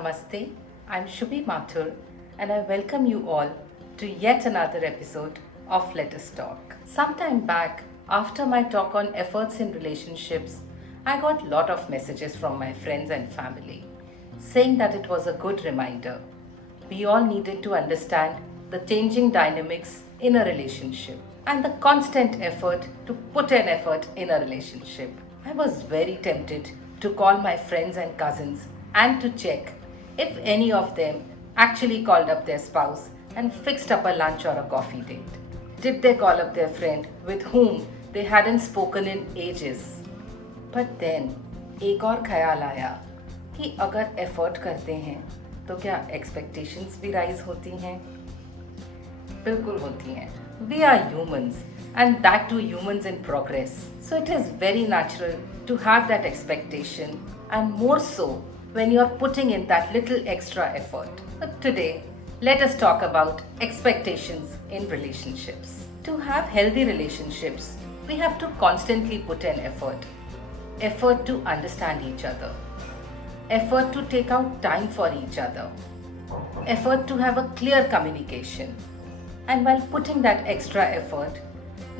Namaste, I'm Shubhi Mathur and I welcome you all to yet another episode of Let Us Talk. Sometime back, after my talk on efforts in relationships, I got a lot of messages from my friends and family saying that it was a good reminder. We all needed to understand the changing dynamics in a relationship and the constant effort to put an effort in a relationship. I was very tempted to call my friends and cousins and to check if any of them actually called up their spouse and fixed up a lunch or a coffee date. Did they call up their friend with whom they hadn't spoken in ages? But then एक और ख्याल आया कि अगर effort करते हैं तो क्या एक्सपेक्टेशंस भी राइज होती हैं? बिल्कुल होती हैं. We are humans and that too humans in progress. So it is very natural to have that expectation and more so when you are putting in that little extra effort. But today, let us talk about expectations in relationships. To have healthy relationships, we have to constantly put in effort. Effort to understand each other. Effort to take out time for each other. Effort to have a clear communication. And while putting that extra effort,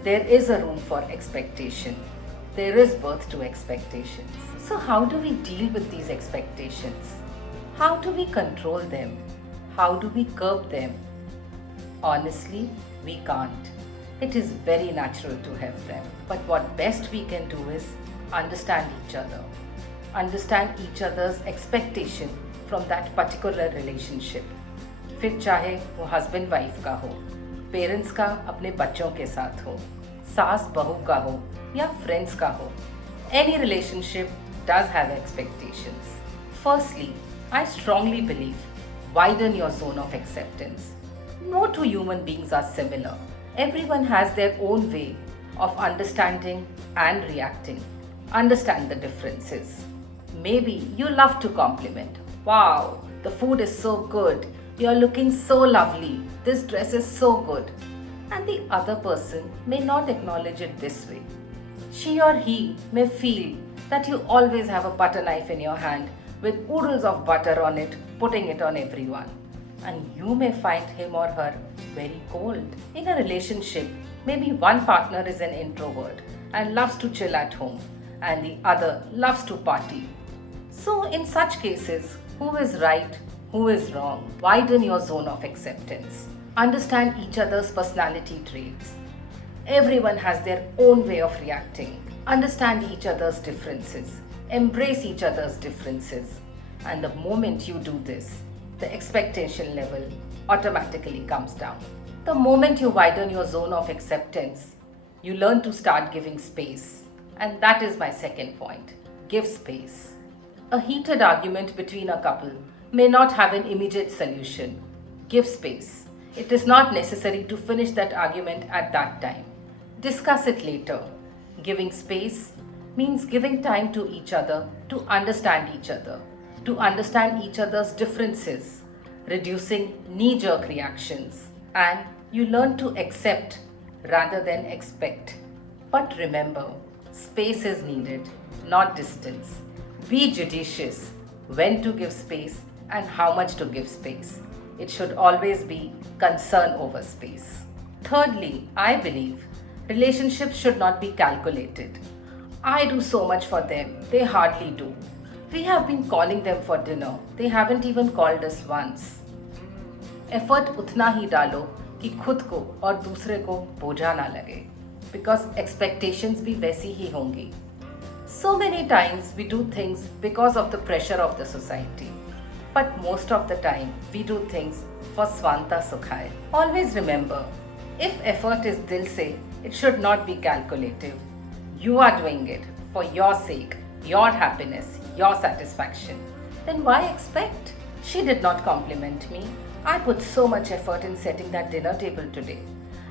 there is a room for expectation. There is birth to expectations. So how do we deal with these expectations? How do we control them? How do we curb them? Honestly, we can't. It is very natural to have them. But what best we can do is understand each other. Understand each other's expectation from that particular relationship. फिर चाहे वो husband wife का हो, parents का अपने बच्चों के साथ हो, सास बहू का हो या फ्रेंड्स का हो. Any relationship does have expectations. Firstly, I strongly believe widen your zone of acceptance. No two human beings are similar. Everyone has their own way of understanding and reacting. Understand the differences. Maybe you love to compliment. Wow, the food is so good. You're looking so lovely. This dress is so good. And the other person may not acknowledge it this way. She or he may feel that you always have a butter knife in your hand with oodles of butter on it, putting it on everyone. And you may find him or her very cold. In a relationship, maybe one partner is an introvert and loves to chill at home, and the other loves to party. So, in such cases, who is right, who is wrong? Widen your zone of acceptance. Understand each other's personality traits. Everyone has their own way of reacting. Understand each other's differences. Embrace each other's differences. And the moment you do this, the expectation level automatically comes down. The moment you widen your zone of acceptance, you learn to start giving space. And that is my second point. Give space. A heated argument between a couple may not have an immediate solution. Give space. It is not necessary to finish that argument at that time. Discuss it later. Giving space means giving time to each other to understand each other, to understand each other's differences, reducing knee-jerk reactions, and you learn to accept rather than expect. But remember, space is needed, not distance. Be judicious when to give space and how much to give space. It should always be concern over space. Thirdly, I believe relationships should not be calculated. I do so much for them, they hardly do. We have been calling them for dinner, they haven't even called us once. Effort उतना ही डालो कि खुद को और दूसरे को बोझा ना लगे, because expectations भी वैसी ही होंगी. So many times we do things because of the pressure of the society. But most of the time we do things for Swanta Sukhai. Always remember, if effort is dil se, it should not be calculative. You are doing it for your sake, your happiness, your satisfaction. Then why expect? She did not compliment me. I put so much effort in setting that dinner table today.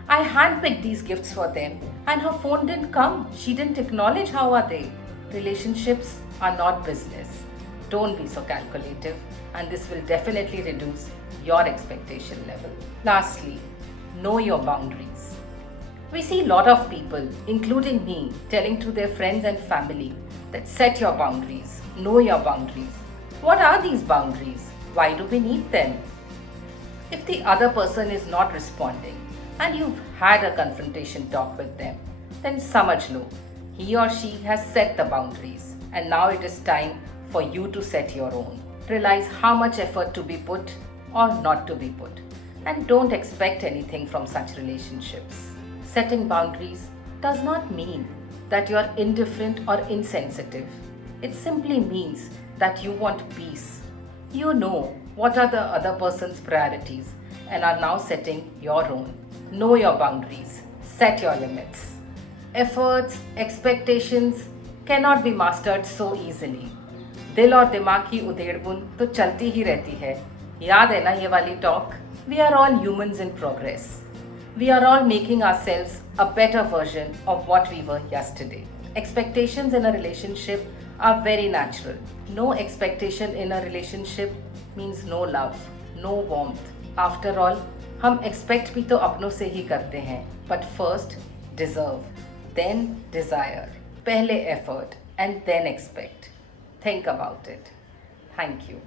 I handpicked these gifts for them and her phone didn't come. She didn't acknowledge. How are they? Relationships are not business. Don't be so calculative, and this will definitely reduce your expectation level. Lastly, know your boundaries. We see a lot of people, including me, telling to their friends and family that set your boundaries, know your boundaries. What are these boundaries? Why do we need them? If the other person is not responding and you've had a confrontation talk with them, then samajh lo, he or she has set the boundaries and now it is time for you to set your own. Realize how much effort to be put or not to be put, and don't expect anything from such relationships. Setting boundaries does not mean that you are indifferent or insensitive. It simply means that you want peace. You know what are the other person's priorities and are now setting your own. Know your boundaries. Set your limits. Efforts, expectations cannot be mastered so easily. दिल और दिमाग की उधेड़बुन तो चलती ही रहती है. याद है ना ये वाली talk? We are all humans in progress. We are all making ourselves a better version of what we were yesterday. Expectations in a relationship are very natural. No expectation in a relationship means no love, no warmth. After all, हम expect भी तो अपनों से ही करते हैं. But first, deserve, then desire. पहले effort and then expect. Think about it. Thank you.